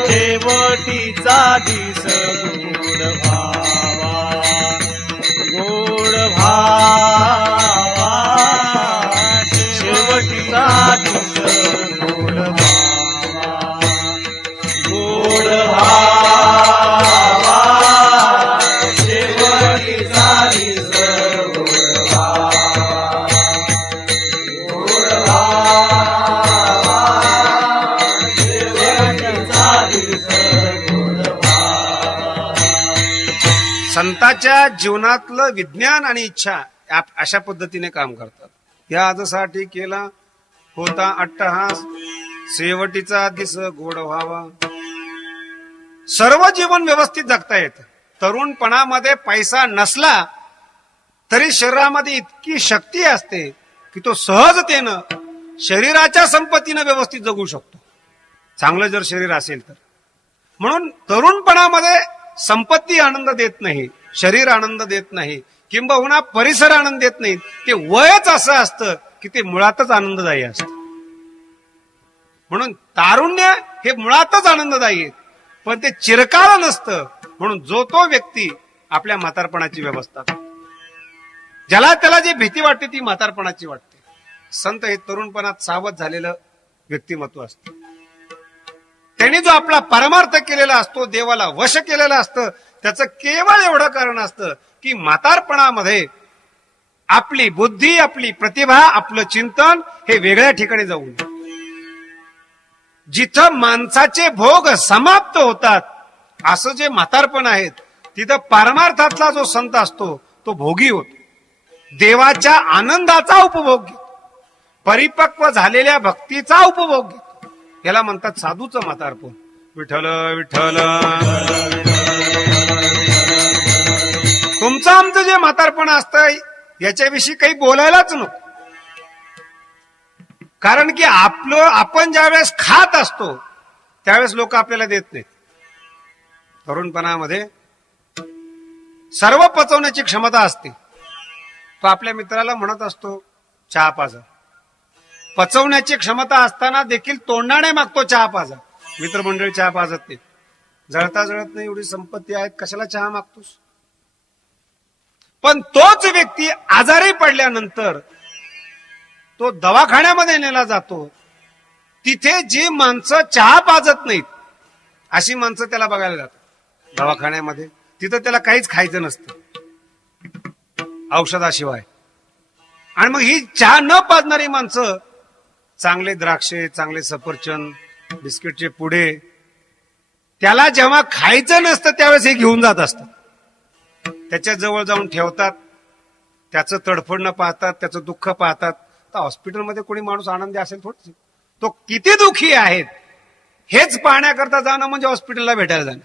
शेवटीचा दिस गोड भावा गोड भावा शेवटीचा दिस गोड भावा गोड भावा शेवटीचा दिस गोड भावा गोड भावा शेवटीचा दिस गोड भावा. संतांच्या जीवनातलं विज्ञान आणि इच्छा अशा पद्धतीने काम करतात. या आजसाठी केला होता अट्टहास शेवटीचा दिस गोड व्हावा. सर्व जीवन व्यवस्थित जगता येतं. तरुणपणामध्ये पैसा नसला तरी शरीरामध्ये इतकी शक्ती असते की तो सहजतेनं शरीराच्या संपत्तीनं व्यवस्थित जगू शकतो, चांगलं जर शरीर असेल तर. म्हणून तरुणपणामध्ये संपत्ती आनंद देत नाही, शरीर आनंद देत नाही, किंबहुना परिसर आनंद देत नाही. ते वयच असं असतं की ते मुळातच आनंददायी असतं. म्हणून तारुण्य हे मुळातच आनंददायी आहे, पण ते चिरकाळ नसतं. म्हणून जो तो व्यक्ती आपल्या म्हातारपणाची व्यवस्था, ज्याला त्याला जी भीती वाटते ती म्हातारपणाची वाटते. संत हे तरुणपणात सावध झालेलं व्यक्तिमत्व असतं. त्यांनी जो आपला परमार्थ केलेला असतो, देवाला वश केलेलं असतं, त्याचं केवळ एवढं कारण असतं की म्हातारपणामध्ये आपली बुद्धी, आपली प्रतिभा, आपलं चिंतन हे वेगळ्या ठिकाणी जाऊन, जिथं माणसाचे भोग समाप्त होतात असं जे म्हातारपण आहेत, तिथं परमार्थातला जो संत असतो तो भोगी होतो, देवाच्या आनंदाचा उपभोग घेतो, परिपक्व झालेल्या भक्तीचा उपभोग घेतो. याला म्हणतात साधूचं म्हातारपण. विठ्ठल विठ्ठल. तुमचं आमचं जे म्हातारपण असतं याच्याविषयी काही बोलायलाच नको. कारण की आपण ज्यावेळेस खात असतो त्यावेळेस लोक आपल्याला देत नाहीत. तरुणपणामध्ये सर्व पचवण्याची क्षमता असते. तो आपल्या मित्राला म्हणत असतो चहा पाजा. पचवण्याची क्षमता असताना देखील तोंडाने मागतो चहा पाजा. मित्रमंडळी चहा पाजत नाही, जळता जळत नाही, एवढी संपत्ती आहेत, कशाला चहा मागतोस. पण तोच व्यक्ती आजारी पडल्यानंतर तो दवाखान्यामध्ये नेला जातो. तिथे जी माणसं चहा पाजत नाहीत अशी माणसं त्याला बघायला जातात दवाखान्यामध्ये. तिथं त्याला काहीच खायचं नसतं औषधाशिवाय. आणि मग ही चहा न पाजणारी माणसं चांगले द्राक्षे, चांगले सफरचंद, बिस्किटचे पुडे, त्याला जेव्हा खायचं नसतं त्यावेळेस हे घेऊन जात असतात. त्याच्या जवळ जाऊन ठेवतात, त्याचं तडफडणं पाहतात, त्याचं दुःख पाहतात. तर हॉस्पिटलमध्ये कोणी माणूस आनंदी असेल थोडंच. तो किती दुःखी आहेत हेच पाहण्याकरता जाणं म्हणजे हॉस्पिटलला भेटायला जाणं.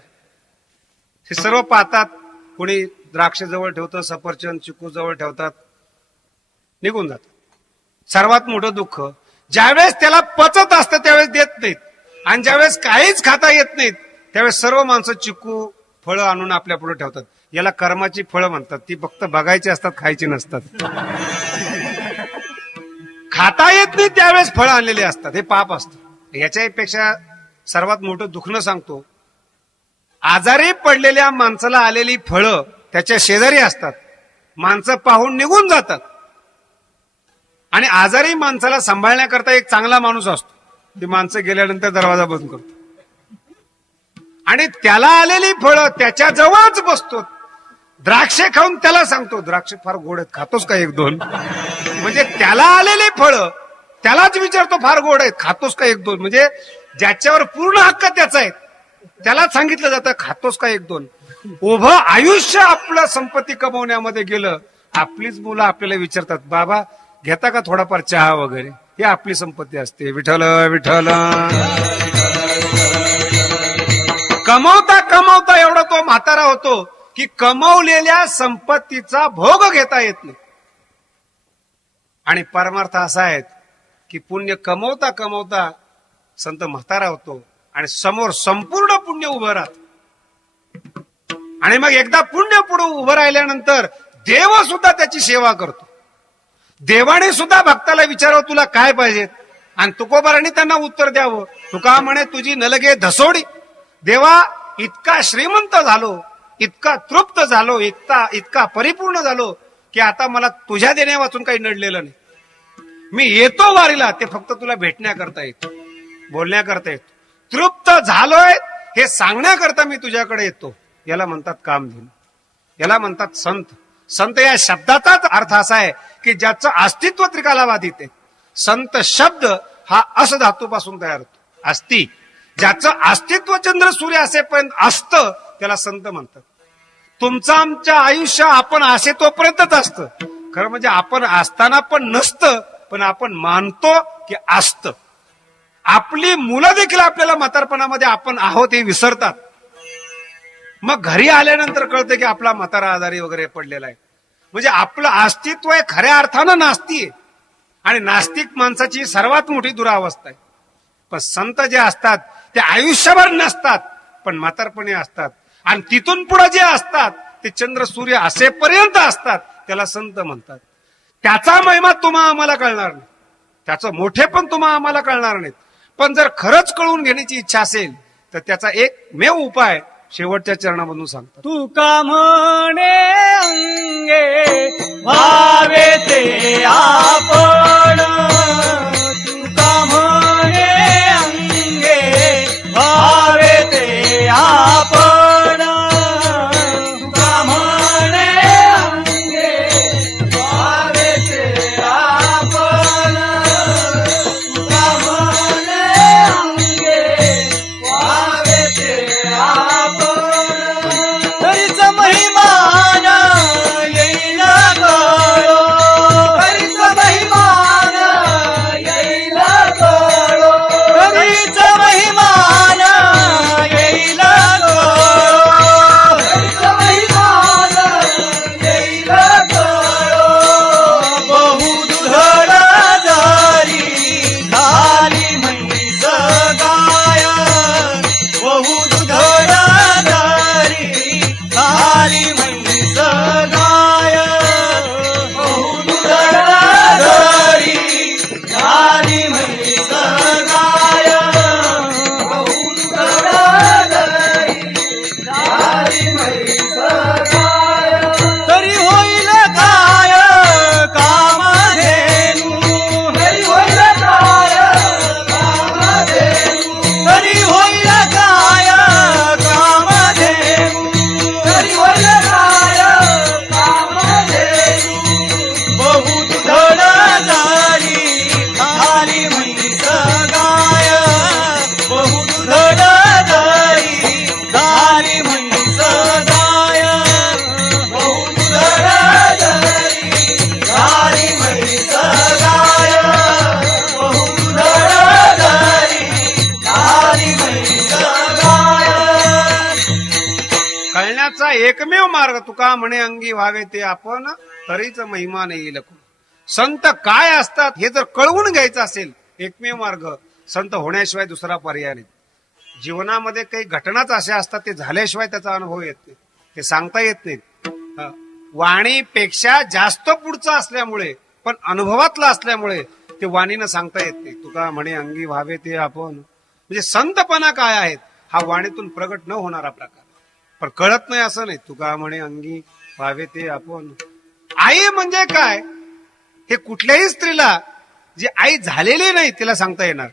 हे सर्व पाहतात. कोणी द्राक्ष जवळ ठेवतं, सफरचंद, चिकू जवळ ठेवतात, निघून जातात. सर्वात मोठं दुःख ज्यावेळेस त्याला पचत असतं त्यावेळेस देत नाहीत, आणि ज्यावेळेस काहीच खाता येत नाहीत त्यावेळेस सर्व माणसं चिकू फळं आणून आपल्या पुढे ठेवतात. याला कर्माची फळं म्हणतात. ती फक्त बघायची असतात, खायची नसतात. खाता येत नाही त्यावेळेस फळं आणलेली असतात, हे पाप असतं. याच्यापेक्षा सर्वात मोठं दुखणं सांगतो. आजारी पडलेल्या माणसाला आलेली फळं त्याच्या शेजारी असतात, माणसं पाहून निघून जातात. आणि आजारी माणसाला सांभाळण्याकरता एक चांगला माणूस असतो, ती माणसं गेल्यानंतर दरवाजा बंद करतो आणि त्याला आलेली फळं त्याच्या जवळच बसतो. द्राक्षे खाऊन त्याला सांगतो द्राक्ष फार गोड आहेत, खातोस का एक दोन. म्हणजे त्याला आलेली फळं त्यालाच विचारतो फार गोड आहेत, खातोस का एक दोन. म्हणजे ज्याच्यावर पूर्ण हक्क त्याचा आहे त्याला सांगितलं जातं खातोस का एक दोन. उभं आयुष्य आपलं संपत्ती कमवण्यामध्ये गेलं. आपलीच मुलं आपल्याला विचारतात बाबा घेता का थोडाफार चहा वगैरे. ही आपली संपत्ती असते. विठ्ठल विठ्ठल. कमवता कमवता एवढा तो म्हातारा होतो की कमवलेल्या संपत्तीचा भोग घेता येत नाही. आणि परमार्थ असा आहे की पुण्य कमवता कमवता संत म्हातारा होतो आणि समोर संपूर्ण पुण्य उभं राहत. आणि मग एकदा पुण्य पुढे उभं राहिल्यानंतर देव सुद्धा त्याची सेवा करतो. देवाने सुद्धा भक्ताला विचारावं तुला काय पाहिजे, आणि तुकोबारांनी त्यांना उत्तर द्यावं. तुका म्हणे तुझी नलगे धसोडी. देवा इतका श्रीमंत झालो, इतका तृप्त झालो, इतका परिपूर्ण झालो की आता मला तुझ्या देण्या वाचून काही नडलेलं नाही. मी येतो वारीला ते फक्त तुला भेटण्याकरता येतो, बोलण्याकरता येतो. तृप्त झालोय हे सांगण्याकरता मी तुझ्याकडे येतो. याला म्हणतात कामधेनू, याला म्हणतात संत. संत या शब्दाचाच अर्थ असा आहे की ज्याचं अस्तित्व त्रिकालाबाधित आहे. संत शब्द हा अस धातूपासून तयार होतो, अस्ति. ज्याचं अस्तित्व चंद्र सूर्य असेपर्यंत असतं त्याला संत म्हणतात. तुमचं आमच्या आयुष्य आपण असे तोपर्यंतच असतं. खरं म्हणजे आपण असताना पण नसतं, पण आपण मानतो की असतं. आपली मुलं देखील आपल्याला म्हातारपणामध्ये आपण आहोत हे विसरतात. मग घरी आल्यानंतर कळतं की आपला म्हातारा आजारी वगैरे पडलेला आहे. म्हणजे आपलं अस्तित्व हे खऱ्या अर्थानं नास्ती आहे. आणि नास्तिक माणसाची सर्वात मोठी दुरावस्था आहे. पण संत जे असतात ते आयुष्यभर नसतात पण म्हातारपणी असतात. आणि तिथून पुढे जे असतात ते चंद्र सूर्य असेपर्यंत असतात, त्याला संत म्हणतात. त्याचा महिमा तुम्हा आम्हाला कळणार नाही, त्याचं मोठेपण तुम्हा आम्हाला कळणार नाहीत. पण जर खरंच कळून घेण्याची इच्छा असेल तर त्याचा एकमेव उपाय शेवटच्या चरणामधून सांगतात. तुका म्हणे अंगे भावे ते आपण, तुका म्हणे अंगे भावे ते आपण, तुका म्हणे अंगे भावे ते आपण, तुका म्हणे अंगे भावे ते आपण. हरीच महिमान येईल कळो, हरीच महिमान येईल कळो, हरीच महिमान येईल कळो, हरीच महिमान येईल कळो. बहु दुधड झाली झाली म्हैस गाय, बहु दुधड झाली झाली म्हैस गाय, बहु दुधड झाली झाली म्हैस गाय, बहु दुधड झाली झाली म्हैस गाय. तरी होईल काय कामधेनू, तरी होईल काय कामधेनू, तरी होईल काय कामधेनू, तरी होईल काय कामधेनू. बहु दुधड झाली झाली म्हैस गाय, बहु दुधड झाली झाली म्हैस गाय, बहु दुधड झाली झाली म्हैस गाय, बहु दुधड झाली झाली म्हैस गाय. कळण्याचा एकमेव मार्ग तुका म्हणे अंगी व्हावे ते आपण, तरीच महिमा येईल. संत काय असतात हे जर कळवून घ्यायचं असेल, एकमेव मार्ग संत होण्याशिवाय दुसरा पर्याय नाही. जीवनामध्ये काही घटनाच अशा असतात ते झाल्याशिवाय त्याचा अनुभव येत नाही, ते सांगता येत नाहीत. वाणीपेक्षा जास्त पुढचं असल्यामुळे, पण अनुभवातलं असल्यामुळे ते वाणीनं सांगता येत नाही. तुका म्हणे अंगी व्हावे ते आपण, म्हणजे संतपणा काय आहेत हा वाणीतून प्रगट न होणारा प्रकार. पण कळत नाही असं नाही. तुका म्हणे अंगी व्हावे ते आपण. आई म्हणजे काय हे कुठल्याही स्त्रीला जी आई झालेली नाही तिला सांगता येणार.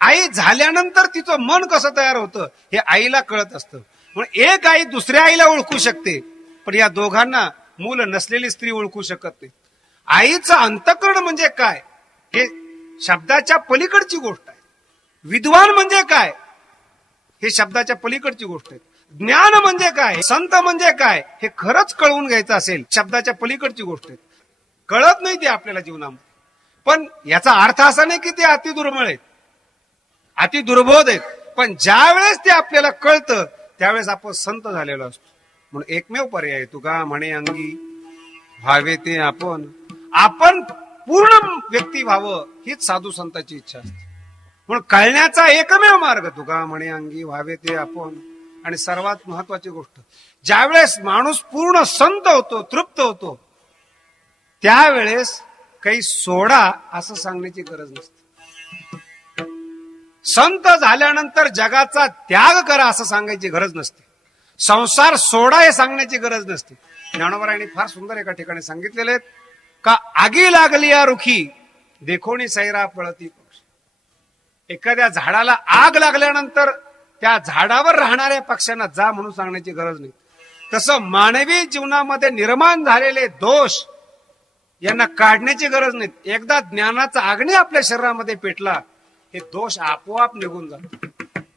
आई झाल्यानंतर तिचं मन कसं तयार होतं हे आईला कळत असतं. म्हणून एक आई दुसऱ्या आईला ओळखू शकते, पण या दोघांना मूल नसलेली स्त्री ओळखू शकत नाही. आईचं अंतःकरण म्हणजे काय हे शब्दाच्या पलीकडची गोष्ट आहे. विद्वान म्हणजे काय हे शब्दाच्या पलीकडची गोष्ट आहे. ज्ञान म्हणजे काय, संत म्हणजे काय हे खरंच कळवून घ्यायचं असेल, शब्दाच्या पलीकडची गोष्ट आहे. कळत नाही ते आपल्याला जीवनामध्ये. पण याचा अर्थ असा नाही की ते अतिदुर्मिळ आहेत, अतिदुर्बोध आहेत. पण ज्या वेळेस ते आपल्याला कळतं त्यावेळेस आपण संत झालेलो असतो. म्हणून एकमेव पर्याय तुका म्हणे अंगी व्हावे ते आपण. आपण पूर्ण व्यक्ती व्हावं हीच साधू संतांची इच्छा असते. म्हणून कळण्याचा एकमेव मार्ग तुका म्हणे अंगी व्हावे ते आपण. आणि सर्वात महत्वाची गोष्ट, ज्यावेळेस माणूस पूर्ण संत होतो, तृप्त होतो, त्यावेळेस काही सोडा असं सांगण्याची गरज नसते. संत झाल्यानंतर जगाचा त्याग करा असं सांगायची गरज नसते. संसार सोडा हे सांगण्याची गरज नसते. ज्ञानोबरायांनी फार सुंदर एका ठिकाणी सांगितलेले आहेत का आगी लागली या रुखी देखोनी सैरा पळती पक्षी. एखाद्या झाडाला आग लागल्यानंतर त्या झाडावर राहणाऱ्या पक्ष्यांना जा म्हणून सांगण्याची गरज नाही. तसं मानवी जीवनामध्ये निर्माण झालेले दोष यांना काढण्याची गरज नाही. एकदा ज्ञानाचा अग्नी आपल्या शरीरामध्ये पेटला हे दोष आपोआप निघून जातात.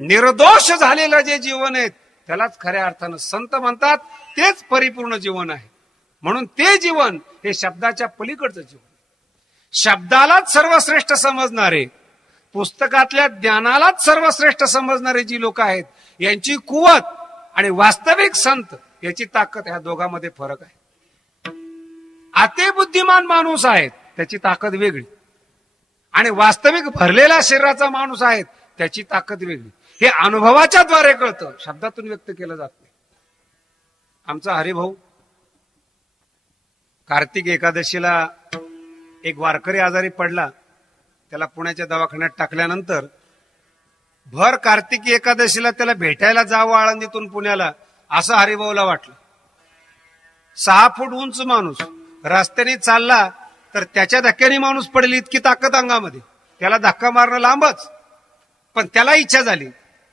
निर्दोष झालेलं जे जीवन आहे त्यालाच खऱ्या अर्थानं संत म्हणतात. तेच परिपूर्ण जीवन आहे. म्हणून ते जीवन हे शब्दाच्या पलीकडचं जीवन. शब्दालाच सर्वश्रेष्ठ समजणारे, पुस्तकातल्या ज्ञानालाच सर्वश्रेष्ठ समजणारे जी लोक आहेत यांची कुवत आणि वास्तविक संत याची ताकद, ह्या दोघांमध्ये फरक आहे. अतिबुद्धिमान माणूस आहे त्याची ताकद वेगळी, आणि वास्तविक भरलेला शरीराचा माणूस आहे त्याची ताकद वेगळी. हे अनुभवाच्या द्वारे कळतं, शब्दातून व्यक्त केलं जात नाही. आमचा हरिभाऊ कार्तिक एकादशीला एक वारकरी आजारी पडला, त्याला पुण्याच्या दवाखान्यात टाकल्यानंतर भर कार्तिक एकादशीला त्याला भेटायला जावं आळंदीतून पुण्याला असं हरिभाऊला वाटलं. 6 फूट उंच माणूस रस्त्याने चालला तर त्याच्या धक्क्याने माणूस पडेल इतकी ताकद अंगामध्ये, त्याला धक्का मारणं लांबच. पण त्याला इच्छा झाली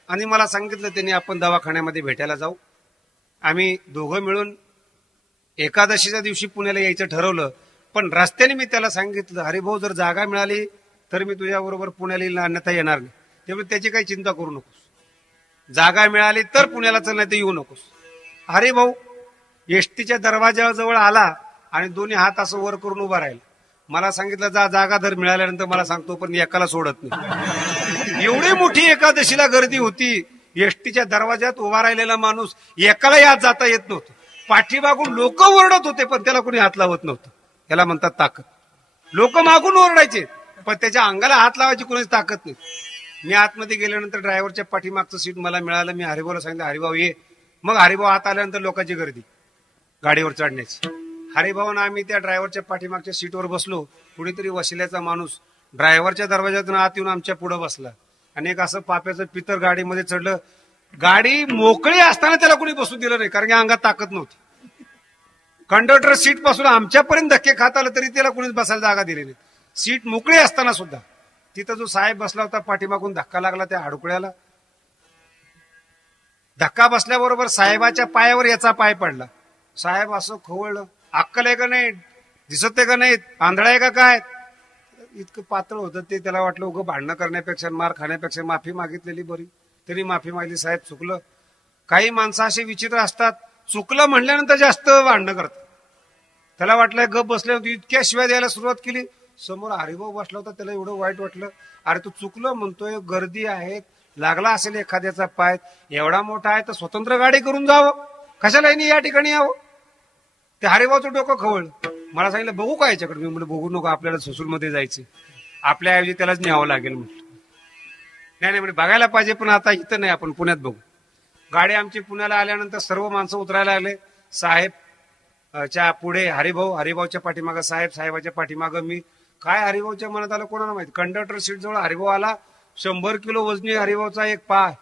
आणि मला सांगितलं त्यांनी आपण दवाखान्यामध्ये भेटायला जाऊ. आम्ही दोघं मिळून एकादशीच्या दिवशी पुण्याला यायचं ठरवलं. पण रस्त्याने मी त्याला सांगितलं, हरिभाऊ जर जागा मिळाली तर मी तुझ्याबरोबर पुण्याला येईल, अन्यथा येणार नाही. त्यामुळे त्याची काही चिंता करू नकोस, जागा मिळाली तर पुण्याला चल, नाही तर येऊ नकोस. हरिभाऊ एसटीच्या दरवाजाजवळ आला आणि दोन्ही हात असं वर करून उभा राहिला. मला सांगितलं जा जागा जर मिळाल्यानंतर मला सांगतो, पण एकाला सोडत नाही. एवढी मोठी एकादशीला गर्दी होती, एसटीच्या दरवाजात उभा राहिलेला माणूस एकाला यात जाता येत नव्हतं. पाठीमागून लोक ओरडत होते पण त्याला कोणी हात लावत नव्हतं. त्याला म्हणतात ताकद. लोक मागून ओरडायचे पण त्याच्या अंगाला हात लावायची कोणीच ताकद नाही. मी आतमध्ये गेल्यानंतर ड्रायव्हरच्या पाठीमागचं सीट मला मिळालं. मी हरिभाऊला सांगितलं हरिभाऊ ये. मग हरिभाऊ आत आल्यानंतर लोकांची गर्दी गाडीवर चढण्याची. हरिभाऊनं आम्ही त्या ड्रायव्हरच्या पाठीमागच्या सीटवर बसलो. कुणीतरी वशिल्याचा माणूस ड्रायव्हरच्या दरवाजातून आत येऊन आमच्या पुढे बसला आणि एक असं पाप्याचं पितर गाडीमध्ये चढलं. गाडी मोकळी असताना त्याला कोणी बसू दिलं नाही, कारण की अंगात ताकद नव्हती. कंडक्टर सीट पासून आमच्यापर्यंत धक्के खात आलं तरी त्याला कोणीच बसायला जागा दिली नाही. सीट मोकळी असताना सुद्धा तिथं जो साहेब बसला होता पाठीमागून धक्का लागला त्या हाडुकड्याला. धक्का बसल्याबरोबर साहेबाच्या पायावर याचा पाय पडला. साहेब असं खवळलं, अक्कल आहे का नाही, दिसत आहे का नाही, आंधळा आहे का काय. इतकं पातळ होतं ते, त्याला वाटलं उगं भांडणं करण्यापेक्षा मार खाण्यापेक्षा माफी मागितलेली बरी. त्यांनी माफी मागली, साहेब चुकलं. काही माणसं असे विचित्र असतात, चुकलं म्हणल्यानंतर जास्त भांडणं करतात. त्याला वाटलं गप बसल्यानंतर इतक्या शिव्या द्यायला सुरुवात केली. समोर हरिभाऊ बसला होता, त्याला एवढं वाईट वाटलं. अरे तू चुकलं म्हणतोय, गर्दी आहे, लागला असेल एखाद्याचा पाय, एवढा मोठा आहे तर स्वतंत्र गाडी करून जावं, कशाला या ठिकाणी यावं. ते हरिभाऊचं डोकं खवळलं. मला सांगितलं बघू का याच्याकडे. मी म्हटलं बघू नको, आपल्याला ससूलमध्ये जायचं, आपल्याऐवजी त्यालाच न्यावं लागेल म्हटलं. नाही म्हणजे बघायला पाहिजे, पण आता इथं नाही, आपण पुण्यात बघू. गाडी आमची पुण्याला आल्यानंतर सर्व माणसं उतरायला लागले. साहेब च्या पुढे हरिभाऊ, हरिभाऊच्या पाठीमागं साहेब, साहेबाच्या पाठीमागं मी. काय हरिभाऊच्या मनात आलं कोणाला माहिती. कंडक्टर सीट जवळ हरिभाऊ आला. 100 किलो वजनी हरिभाऊचा एक पाय,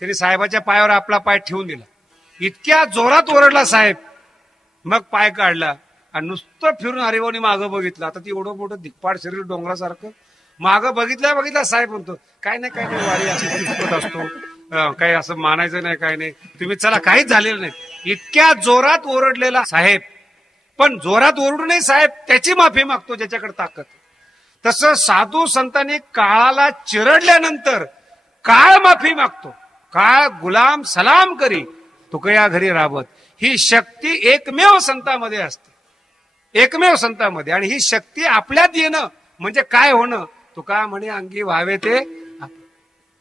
त्यांनी साहेबाच्या पायावर आपला पाय ठेवून दिला. इतक्या जोरात ओरडला साहेब. मग पाय काढला आणि नुसतं फिरून हरिभाऊनी मागं बघितलं. आता ती एवढं मोठं धिप्पाड शरीर डोंगरासारखं, मागं बघितल्या साहेब म्हणतो काय नाही वारी असतो, काही असं मानायचं नाही, काय नाही, तुम्ही चला, काहीच झालेलं नाही. इतक्या जोरात ओरडलेला साहेब. पण जोरात ओरडू नये साहेब, त्याची माफी मागतो ज्याच्याकडे ताकद. तसं साधू संतांनी काळाला चिरडल्यानंतर काळ माफी मागतो. काळ गुलाम सलाम करी तुकया घरी राबत. ही शक्ती एकमेव संतांमध्ये असते, एकमेव संतांमध्ये. आणि ही शक्ती आपल्यात येणं म्हणजे काय होणं. तुका म्हणे अंगी व्हावे ते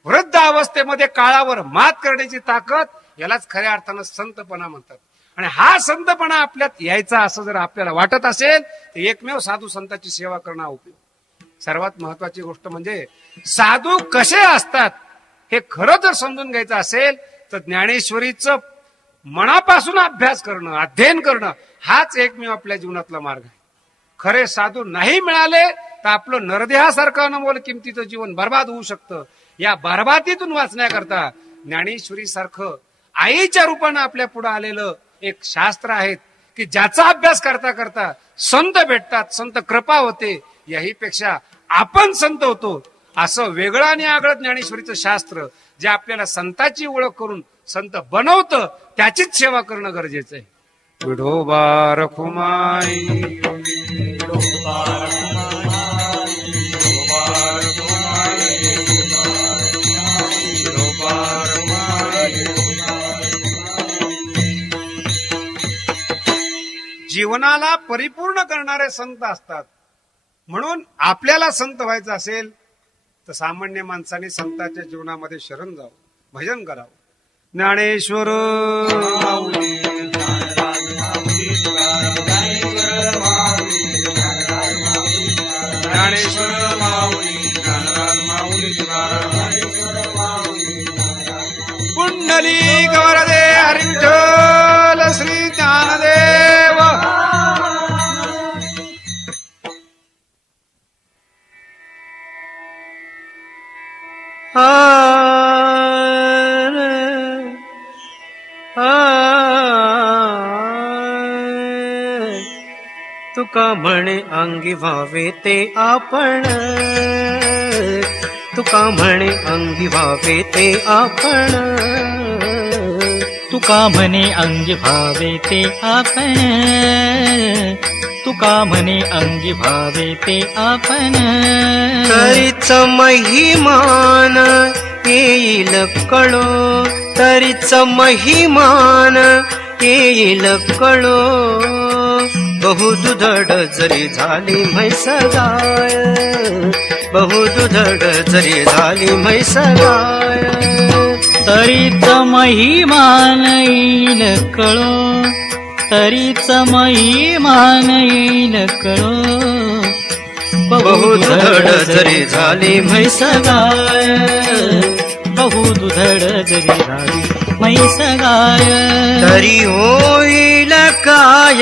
वृद्ध अवस्थेमध्ये काळावर मात करण्याची ताकद, यालाच खऱ्या अर्थानं संतपणा म्हणतात. आणि हा संतपणा आपल्यात यायचा असं जर आपल्याला वाटत असेल तर एकमेव साधू संतांची सेवा करणं उपयोग. सर्वात महत्वाची गोष्ट म्हणजे साधू कसे असतात हे खरं जर समजून घ्यायचं असेल तर ज्ञानेश्वरीचं मनापासून अभ्यास करणं, अध्ययन करणं, हाच एकमेव आपल्या जीवनातला मार्ग आहे. खरे साधू नाही मिळाले तर आपलं नरदेहासारखं अनमोल किमतीचं जीवन बर्बाद होऊ शकतं. या बर्बादीतून वाचण्याकरता ज्ञानेश्वरी सारखं आईच्या रूपानं आपल्या पुढे आलेलं एक शास्त्र आहे की ज्याचा अभ्यास करता करता संत भेटतात, संत कृपा होते. याहीपेक्षा आपण संत होतो असं वेगळं आणि आगळं ज्ञानेश्वरीचं शास्त्र जे आपल्याला संताची ओळख करून संत बनवतं, त्याचीच सेवा करणं गरजेचं आहे. विठोबा रखुमाई, जीवनाला परिपूर्ण करणारे संत असतात. म्हणून आपल्याला संत व्हायचं असेल तर सामान्य माणसाने संतांच्या जीवनामध्ये शरण जावं, भजन करावं. ज्ञानेश्वर ज्ञानेश्वर तुका म्हणे अंगी व्हावे ते आपण, तुका म्हणे अंगी व्हावे ते आपण, तुका म्हणे अंगी व्हावे ते आपण, तुका म्हणे अंगी व्हावे ते आपण. तरीच महिमान येईल कळो, तरीच महिमान येईल कळो. बहुदुधड जरी झाली म्हैस गाय, बहुदुधड जरी झाली म्हैस गाय. तरीच महिमान येईल कळो, तरीच महिमान येईल कळो. बहुदुधड जरी झाली म्हैस गाय, बहुदुधड जरी झाली म्हैस गाय. तरी होईल काय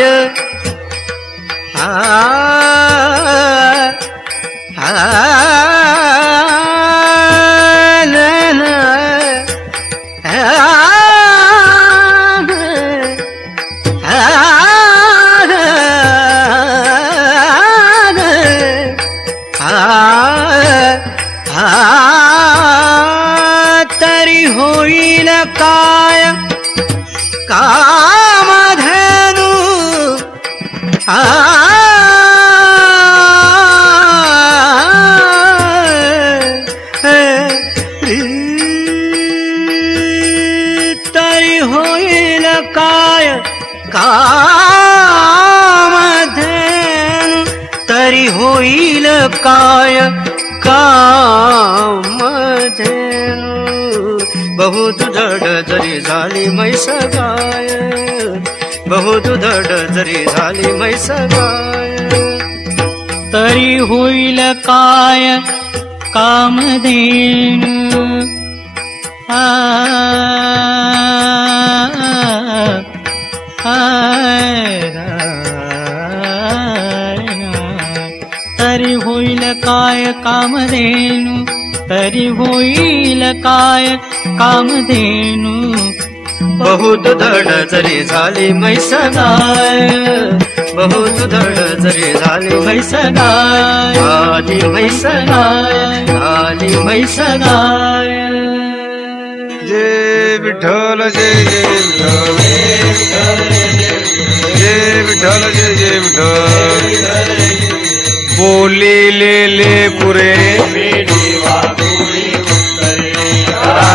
तरी होईल काय कामधेनु तरी होईल काय कामधेनु, तरी होईल काय कामधेनु. बहुदुधड जरी झाली म्हैस गाय, बहुदुधड जरी झाली म्हैस गाय. तरी होईल काय कामधेनु. तरी होईल काय कामधेनु, तरी होईल काय कामधेनु. बहुदुधड जरी झाली म्हैस गाय, बहुदुधड जरी झाली म्हैस गाय. झाली म्हैस गाय, झाली म्हैस गाय. जय विठ्ठल जय जय विठ्ठल, जय विठ्ठल जय जय विठ्ठल. बोलिले ले पुरे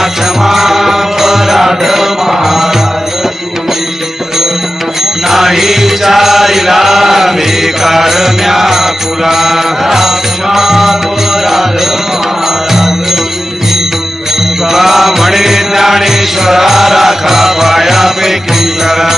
क्षमा अपराध नाही विचारिला बेकार म्या तुला. क्षमा अपराध म्हणे ज्ञानेश्वरा राखा पायापैकी करा.